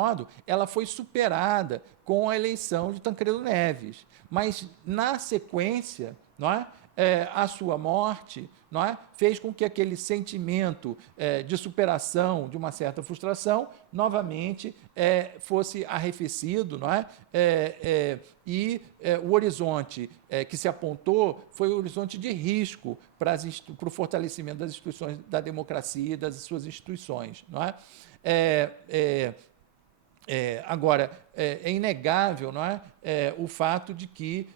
modo, ela foi superada com a eleição de Tancredo Neves. Mas, na sequência, não é, a sua morte, não é, fez com que aquele sentimento de superação, de uma certa frustração, novamente fosse arrefecido, não é? E o horizonte que se apontou foi o horizonte de risco para o fortalecimento das instituições da democracia e das suas instituições. Não é? Agora, é inegável, não é? O fato de que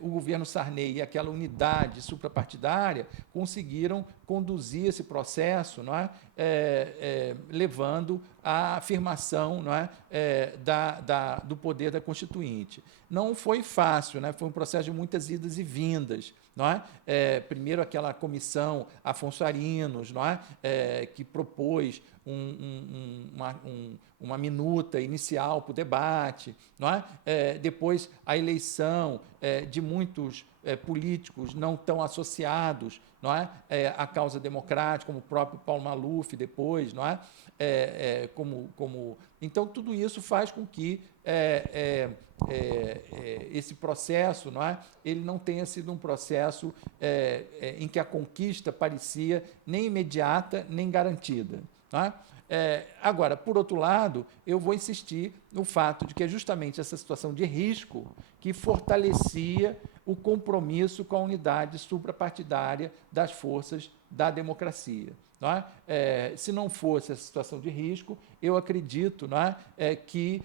o governo Sarney e aquela unidade suprapartidária conseguiram conduzir esse processo, não é? Levando à afirmação, não é? Do poder da Constituinte. Não foi fácil, né? Foi um processo de muitas idas e vindas. Não é? Primeiro aquela comissão Afonso Arinos, não é? Que propôs uma minuta inicial para o debate, não é? Depois a eleição de muitos políticos não tão associados, não é? À causa democrática, como o próprio Paulo Maluf depois, não é? Então, tudo isso faz com que esse processo, não é? Ele não tenha sido um processo em que a conquista parecia nem imediata, nem garantida. Não é? Agora, por outro lado, eu vou insistir no fato de que é justamente essa situação de risco que fortalecia o compromisso com a unidade suprapartidária das forças da democracia. Não é? Se não fosse essa situação de risco, eu acredito, não é? Que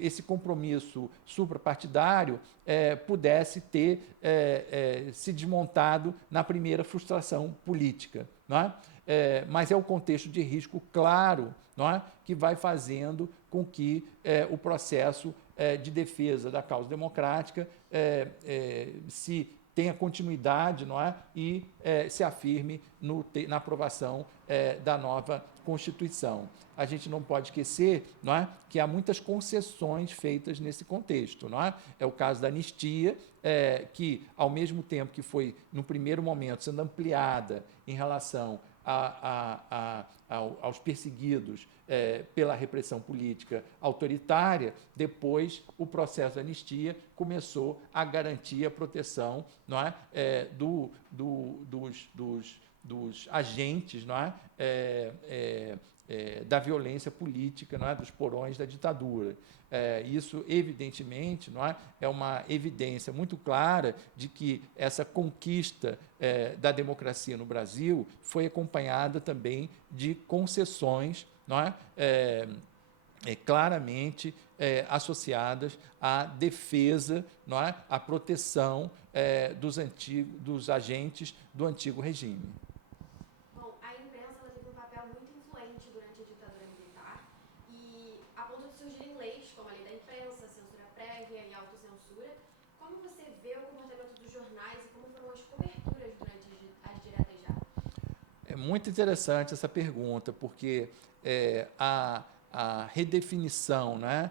esse compromisso suprapartidário pudesse ter se desmontado na primeira frustração política. Não é? Mas é o contexto de risco claro, não é? Que vai fazendo com que o processo de defesa da causa democrática se tenha continuidade, não é? E se afirme na aprovação da nova Constituição. A gente não pode esquecer, não é? Que há muitas concessões feitas nesse contexto. Não é? É o caso da anistia, que, ao mesmo tempo que foi, no primeiro momento, sendo ampliada em relação aos perseguidos pela repressão política autoritária, depois o processo da anistia começou a garantir a proteção, não é? Dos agentes, não é? Da violência política, não é? Dos porões da ditadura. Isso, evidentemente, não é uma evidência muito clara de que essa conquista da democracia no Brasil foi acompanhada também de concessões, não é? Claramente associadas à defesa, não é? À proteção dos agentes do antigo regime. A imprensa teve um papel muito influente durante a ditadura militar e, a ponto de surgirem leis como a lei da imprensa, censura prévia e autocensura. Como você vê o comportamento dos jornais e como foram as coberturas durante as diretas já? É muito interessante essa pergunta, porque a redefinição, né,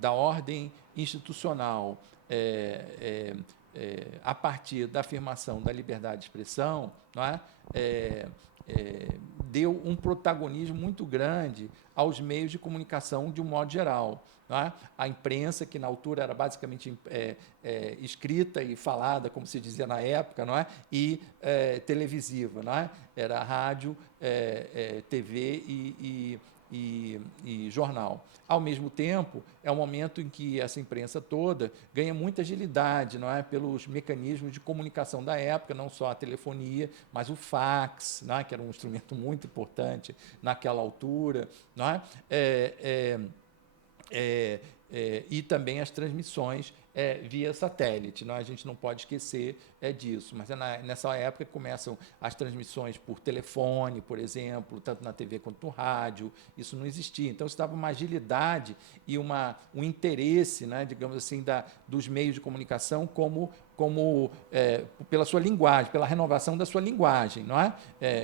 da ordem institucional a partir da afirmação da liberdade de expressão, não é? Deu um protagonismo muito grande aos meios de comunicação de um modo geral. Não é? A imprensa, que na altura era basicamente escrita e falada, como se dizia na época, não é? E televisiva. Não é? Era rádio, TV e jornal. Ao mesmo tempo, é um momento em que essa imprensa toda ganha muita agilidade, não é? Pelos mecanismos de comunicação da época, não só a telefonia, mas o fax, não é? Que era um instrumento muito importante naquela altura, não é? E também as transmissões via satélite. Não? A gente não pode esquecer disso, mas nessa época começam as transmissões por telefone, por exemplo, tanto na TV quanto no rádio, isso não existia. Então, estava uma agilidade e um interesse, né, digamos assim, dos meios de comunicação como pela sua linguagem, pela renovação da sua linguagem, não é?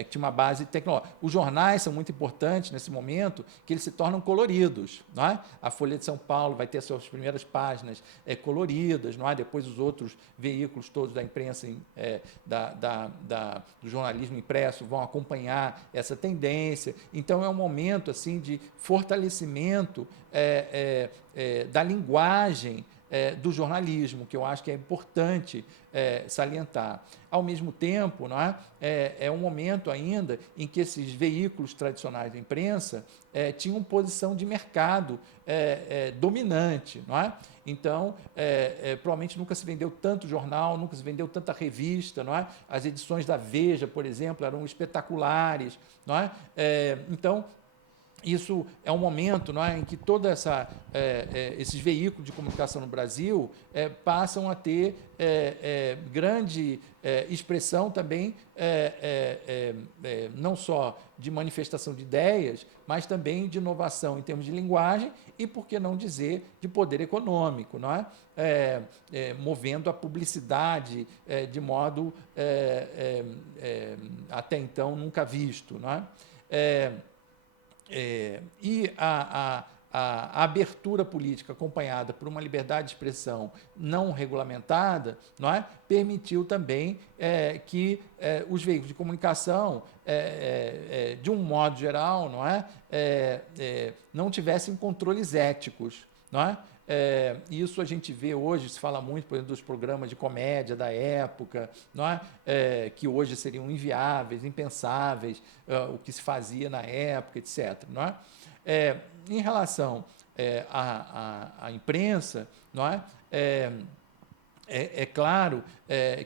Que tinha uma base tecnológica. Os jornais são muito importantes nesse momento, que eles se tornam coloridos, não é? A Folha de São Paulo vai ter suas primeiras páginas coloridas, coloridas, não é? Depois os outros veículos todos da imprensa, do jornalismo impresso vão acompanhar essa tendência. Então, é um momento assim de fortalecimento da linguagem do jornalismo, que eu acho que é importante salientar. Ao mesmo tempo, não é? É um momento ainda em que esses veículos tradicionais da imprensa tinham posição de mercado dominante, não é? Então, provavelmente nunca se vendeu tanto jornal, nunca se vendeu tanta revista, não é? As edições da Veja, por exemplo, eram espetaculares, não é? Então, isso é um momento, não é, em que todos esses veículos de comunicação no Brasil passam a ter grande expressão também, não só de manifestação de ideias, mas também de inovação em termos de linguagem e, por que não dizer, de poder econômico, não é? Movendo a publicidade de modo até então nunca visto, não é? E a abertura política acompanhada por uma liberdade de expressão não regulamentada, não é? Permitiu também que os veículos de comunicação, de um modo geral, não é? Não tivessem controles éticos, não é? Isso a gente vê hoje, se fala muito, por exemplo, dos programas de comédia da época, não é? Que hoje seriam inviáveis, impensáveis, o que se fazia na época, etc. Não é? Em relação à imprensa, não é? É claro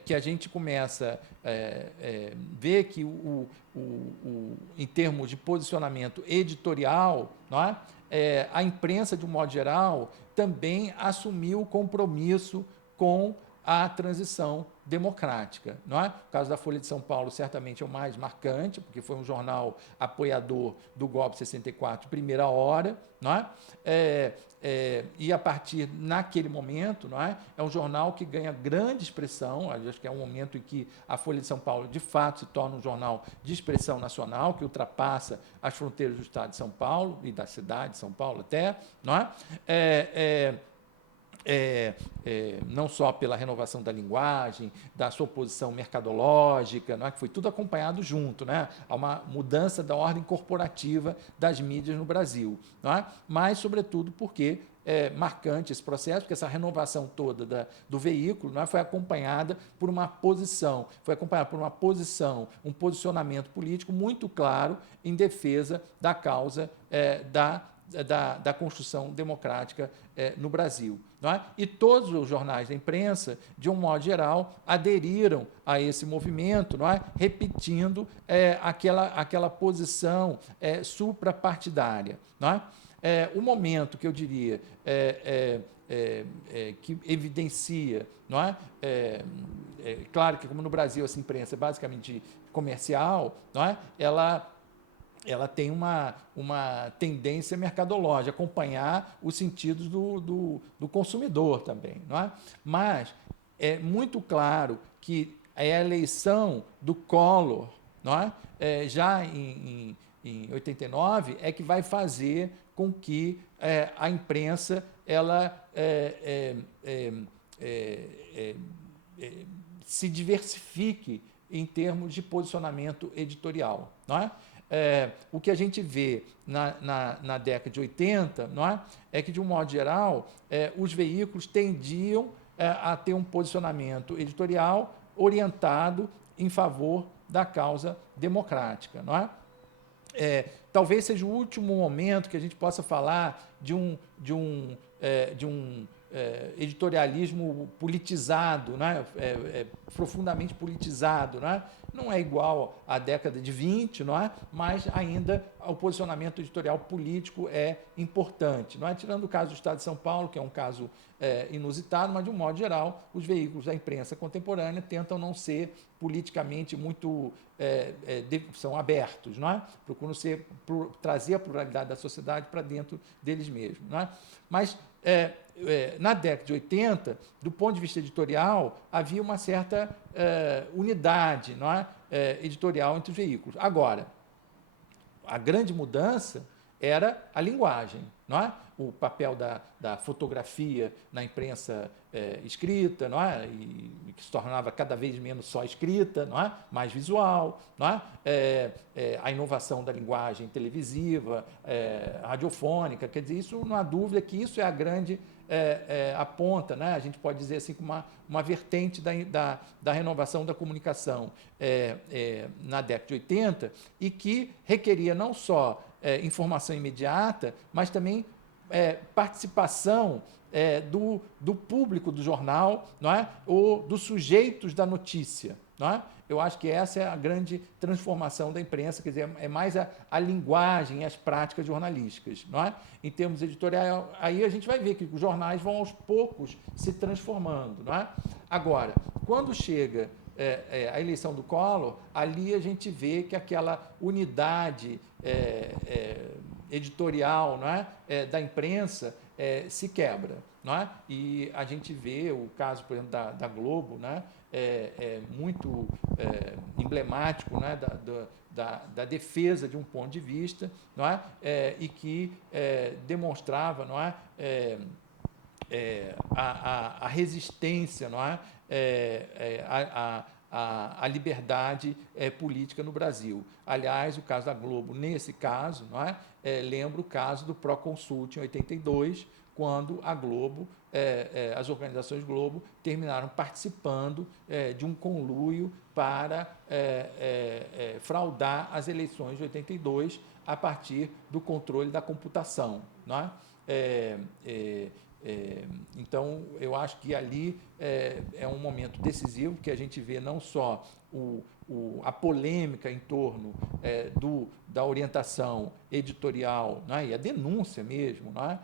que a gente começa a ver que, em termos de posicionamento editorial, não é? A imprensa, de um modo geral, também assumiu o compromisso com a transição democrática, não é? O caso da Folha de São Paulo certamente é o mais marcante, porque foi um jornal apoiador do golpe de 64 de primeira hora, não é? E a partir naquele momento, não é? É um jornal que ganha grande expressão. Acho que é um momento em que a Folha de São Paulo de fato se torna um jornal de expressão nacional, que ultrapassa as fronteiras do estado de São Paulo e da cidade de São Paulo até, não é? Não só pela renovação da linguagem, da sua posição mercadológica, não é? Que foi tudo acompanhado junto, né? Há uma mudança da ordem corporativa das mídias no Brasil, não é? Mas, sobretudo, porque é marcante esse processo, porque essa renovação toda do veículo, não é? Foi acompanhada por uma posição, um posicionamento político muito claro em defesa da causa da construção democrática no Brasil. Não é? E todos os jornais da imprensa, de um modo geral, aderiram a esse movimento, não é? Repetindo aquela posição suprapartidária. Não é? O momento que eu diria que evidencia, não é? Claro que, como no Brasil essa imprensa é basicamente comercial, não é? Ela tem uma tendência mercadológica, acompanhar os sentidos do consumidor também. Não é? Mas é muito claro que a eleição do Collor, não é? Já em 89, é que vai fazer com que a imprensa ela se diversifique em termos de posicionamento editorial. Não é? O que a gente vê na década de 80, não é que, de um modo geral, os veículos tendiam a ter um posicionamento editorial orientado em favor da causa democrática. Não é? Talvez seja o último momento que a gente possa falar de um editorialismo politizado, não é? Profundamente politizado. Não é igual à década de 20, não é? Mas ainda o posicionamento editorial político é importante. Não é? Tirando o caso do Estado de São Paulo, que é um caso inusitado, mas, de um modo geral, os veículos da imprensa contemporânea tentam não ser politicamente muito... são abertos, não é? Procuram trazer a pluralidade da sociedade para dentro deles mesmos. Não é? Mas, na década de 80, do ponto de vista editorial, havia uma certa unidade, não é? Editorial entre os veículos. Agora, a grande mudança era a linguagem, não é? O papel da fotografia na imprensa escrita, não é? E que se tornava cada vez menos só escrita, não é? Mais visual, não é? A inovação da linguagem televisiva, radiofônica, quer dizer, isso não há dúvida que isso é a grande a ponta, né? A gente pode dizer assim, uma vertente da renovação da comunicação na década de 80 e que requeria não só informação imediata, mas também participação do público do jornal, não é? Ou dos sujeitos da notícia. Não é? Eu acho que essa é a grande transformação da imprensa, quer dizer, é mais a linguagem, as práticas jornalísticas. Não é? Em termos editoriais, aí a gente vai ver que os jornais vão aos poucos se transformando. Não é? Agora, quando chega a eleição do Collor, ali a gente vê que aquela unidade editorial, não é? Da imprensa se quebra. Não é? E a gente vê o caso, por exemplo, da Globo, né? Muito emblemático, né? Da defesa de um ponto de vista, não é? E que demonstrava, não é? A resistência, não é? A liberdade política no Brasil. Aliás, o caso da Globo, nesse caso, não é? Lembra o caso do Proconsult em 82, quando a Globo, as organizações Globo, terminaram participando de um conluio para fraudar as eleições de 82 a partir do controle da computação. Não é? Então, eu acho que ali é um momento decisivo, que a gente vê não só a polêmica em torno da orientação editorial, não é? E a denúncia mesmo, não é?